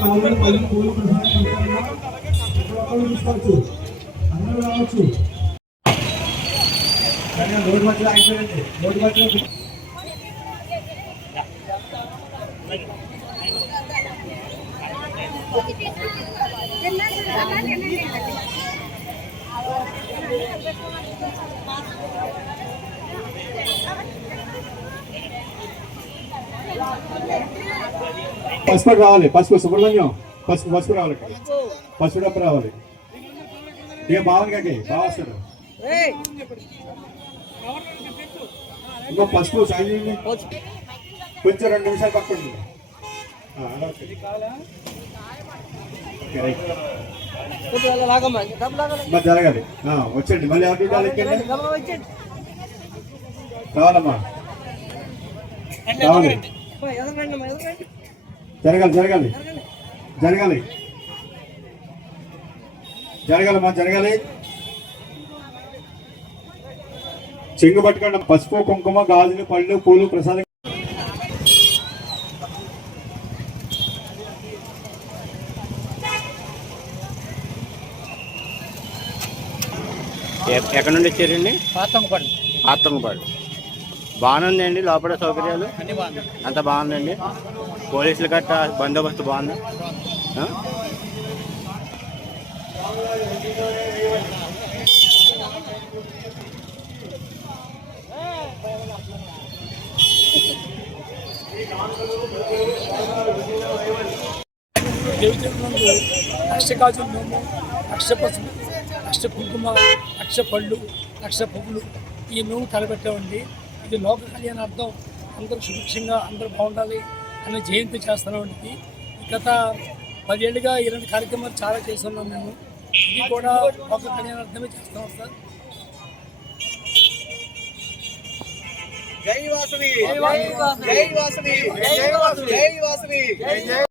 Terima kasih. పసుపు రావాలి పసుపు సుబ్రహ్మణ్యం. పసుపు పసుపు రావాలి పసుపు. డబ్బు రావాలి. ఇక బావన్ కాకి బాగా వస్తాడు. ఇంకో పసుపు సాయండి కొంచెం రెండు నిమిషాలు పక్కన మరి జరగాలి. వచ్చండి మళ్ళీ ఎవరి. రావాలమ్మా. రావాలి. జరగాలి జరగాలి. జరగాలి. జరగాలమ్మా జరగాలి. చెంగు పట్టుకోండి పసుపు కుంకుమ గాజులు పళ్ళు పూలు ప్రసాదం. ఎక్కడి నుండి వచ్చారండి? పాతంపల్లి ఆత్తంగపాడు బాగానే ఉందండి లోపల సౌకర్యాలు. అంత బాగుందండి. పోలీసులు గట్ట బందోబస్తు బాగుంది? గాజుల నోము లక్ష పసుపు లక్ష కుంకుమ లక్ష పళ్ళు లక్ష పువ్వులు ఈ నోము తలపెట్టామండి ఇది లోక కళ్యాణార్థం అందరూ సుభిక్షంగా అందరూ బాగుండాలి అనే జయంతి చేస్తున్నామండి గత పదేళ్ళుగా ఇలాంటి కార్యక్రమాలు చాలా చేస్తున్నాం మేము. ఇది కూడా లోక కళ్యాణార్థమే చేస్తున్నాం సార్. జై వాసవి. జై వాసవి. జై వాసవి. జై వాసవి.